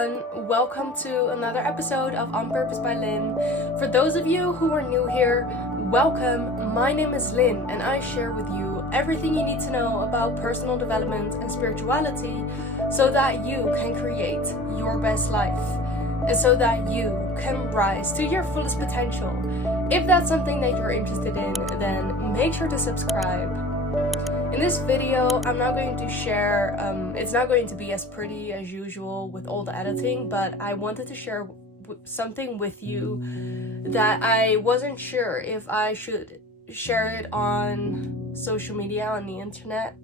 everyone, welcome to another episode of On Purpose by Lynn. For those of you who are new here, welcome. My name is Lynn and I share with you everything you need to know about personal development and spirituality so that you can create your best life and so that you can rise to your fullest potential. If that's something that you're interested in, then make sure to subscribe. In this video, I'm not going to share, it's not going to be as pretty as usual with all the editing, but I wanted to share something with you that I wasn't sure if I should share it on social media, on the internet,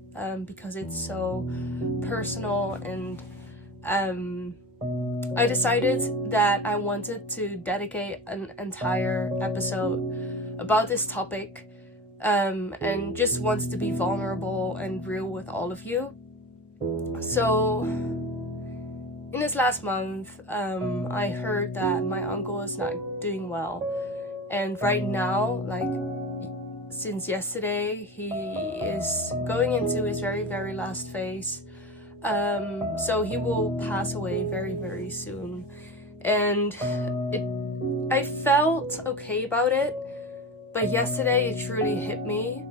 because it's so personal, and I decided that I wanted to dedicate an entire episode about this topic. And just wants to be vulnerable and real with all of you. So in this last month, I heard that my uncle is not doing well, and right now, like since yesterday, he is going into his very last phase. So he will pass away very soon, and I felt okay about it. But yesterday it truly hit me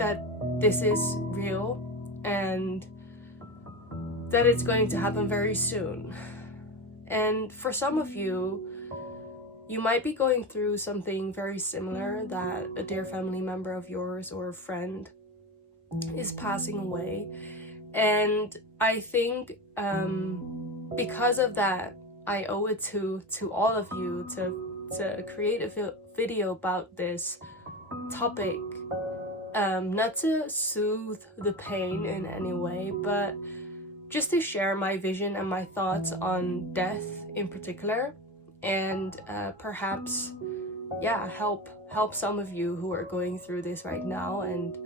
that this is real and that it's going to happen very soon. And for some of you, you might be going through something very similar, that a dear family member of yours or a friend is passing away. And I think because of that, I owe it to all of you to create a video about this topic, not to soothe the pain in any way, but just to share my vision and my thoughts on death in particular, and perhaps help some of you who are going through this right now, and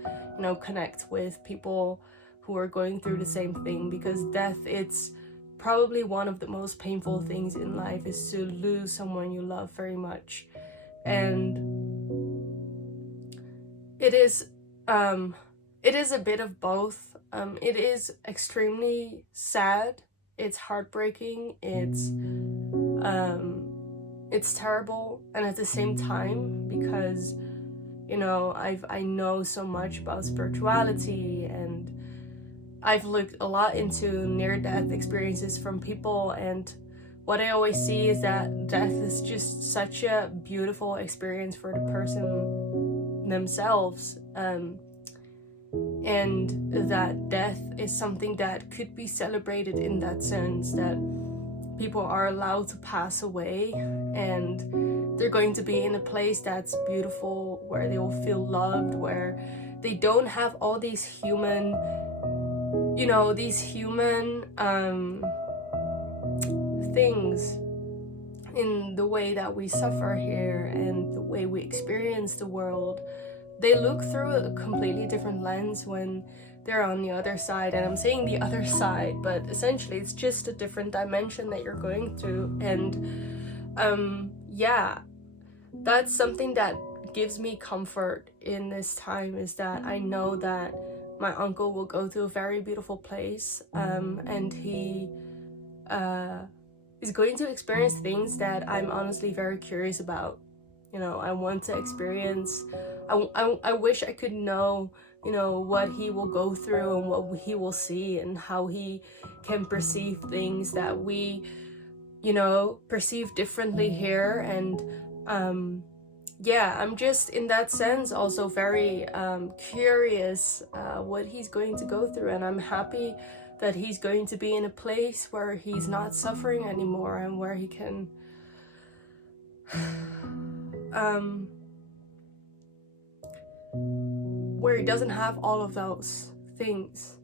connect with people who are going through the same thing, because death, it's probably one of the most painful things in life, is to lose someone you love very much. And it is a bit of both. It is extremely sad, it's heartbreaking, it's terrible, and at the same time, because I know so much about spirituality, and I've looked a lot into near-death experiences from people, and what I always see is that death is just such a beautiful experience for the person themselves, and that death is something that could be celebrated in that sense, that people are allowed to pass away and they're going to be in a place that's beautiful, where they will feel loved, where they don't have all these human things in the way that we suffer here and the way we experience the world. They look through a completely different lens when they're on the other side, and I'm saying the other side, but essentially it's just a different dimension that you're going through. And that's something that gives me comfort in this time, is that I know that my uncle will go to a very beautiful place, and he is going to experience things that I'm honestly very curious about. I want to experience, I wish I could know, what he will go through and what he will see, and how he can perceive things that we, perceive differently here. And I'm just in that sense also very curious what he's going to go through, and I'm happy that he's going to be in a place where he's not suffering anymore, and where he can where he doesn't have all of those things.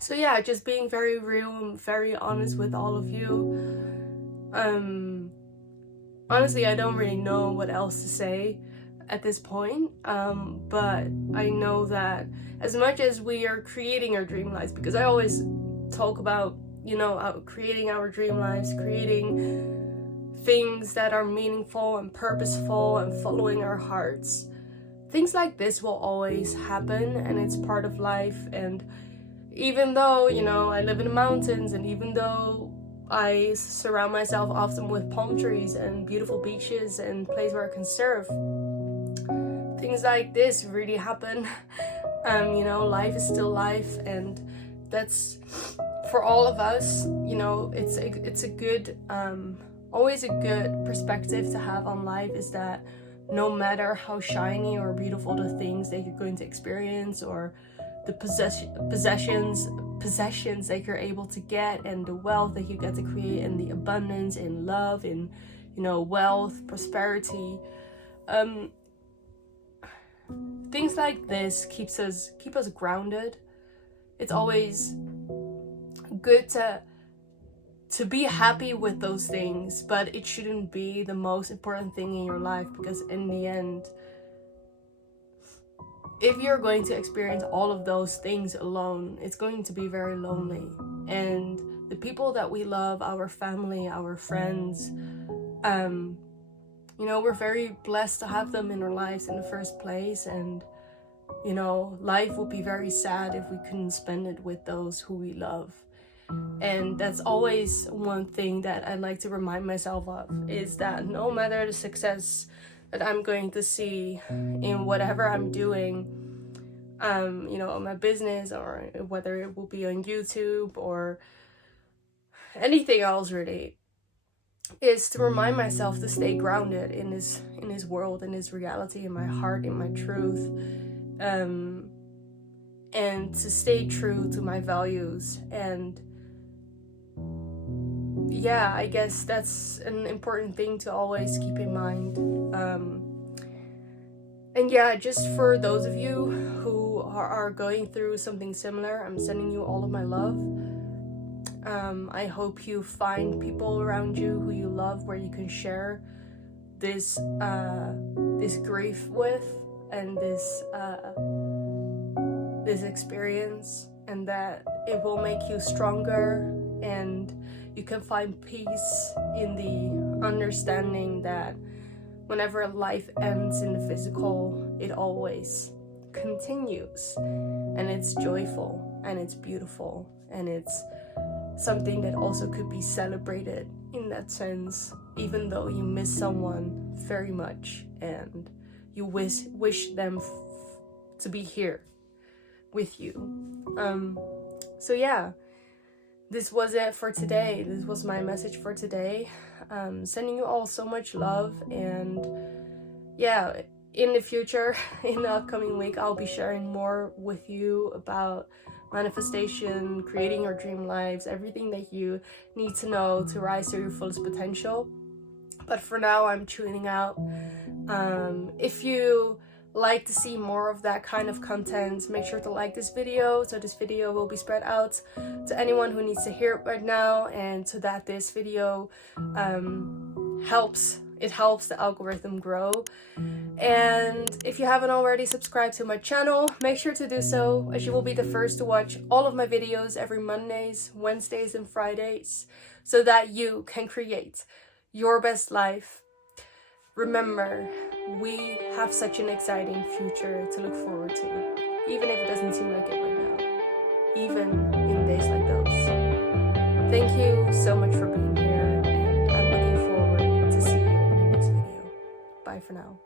So just being very real and very honest with all of you. Honestly, I don't really know what else to say at this point, but I know that as much as we are creating our dream lives, because I always talk about creating our dream lives, creating things that are meaningful and purposeful and following our hearts, things like this will always happen, and it's part of life. And even though, you know, I live in the mountains, and even though I surround myself often with palm trees and beautiful beaches and places where I can surf, things like this really happen. You know, life is still life, and that's for all of us. You know, it's a good always a good perspective to have on life, is that no matter how shiny or beautiful the things that you're going to experience, or the possessions that you're able to get, and the wealth that you get to create, and the abundance in love, in, you know, wealth, prosperity, things like this keep us grounded. It's always good to be happy with those things, but it shouldn't be the most important thing in your life, because in the end, if you're going to experience all of those things alone, it's going to be very lonely. And the people that we love, our family, our friends, you know, we're very blessed to have them in our lives in the first place. And, you know, life would be very sad if we couldn't spend it with those who we love. And that's always one thing that I like to remind myself of, is that no matter the success that I'm going to see in whatever I'm doing, you know, my business, or whether it will be on YouTube or anything else really, is to remind myself to stay grounded in this world, in this reality, in my heart, in my truth, and to stay true to my values. And yeah, I guess that's an important thing to always keep in mind. And yeah, just for those of you who are going through something similar, I'm sending you all of my love. I hope you find people around you who you love, where you can share this grief with, and this experience, and that it will make you stronger, and you can find peace in the understanding that whenever life ends in the physical, it always continues, and it's joyful, and it's beautiful, and it's something that also could be celebrated in that sense, even though you miss someone very much and you wish them to be here with you. So yeah, this was it for today. This was my message for today. Sending you all so much love, and yeah, in the future, in the upcoming week, I'll be sharing more with you about manifestation, creating your dream lives, everything that you need to know to rise to your fullest potential. But for now, I'm tuning out. If you like to see more of that kind of content, make sure to like this video, so this video will be spread out to anyone who needs to hear it right now, and so that this video helps the algorithm grow. And if you haven't already subscribed to my channel, make sure to do so, as you will be the first to watch all of my videos every Mondays, Wednesdays, and Fridays, so that you can create your best life. Remember, we have such an exciting future to look forward to, even if it doesn't seem like it right now, even in days like those. Thank you so much for being here, and I'm looking forward to seeing you in the next video. Bye for now.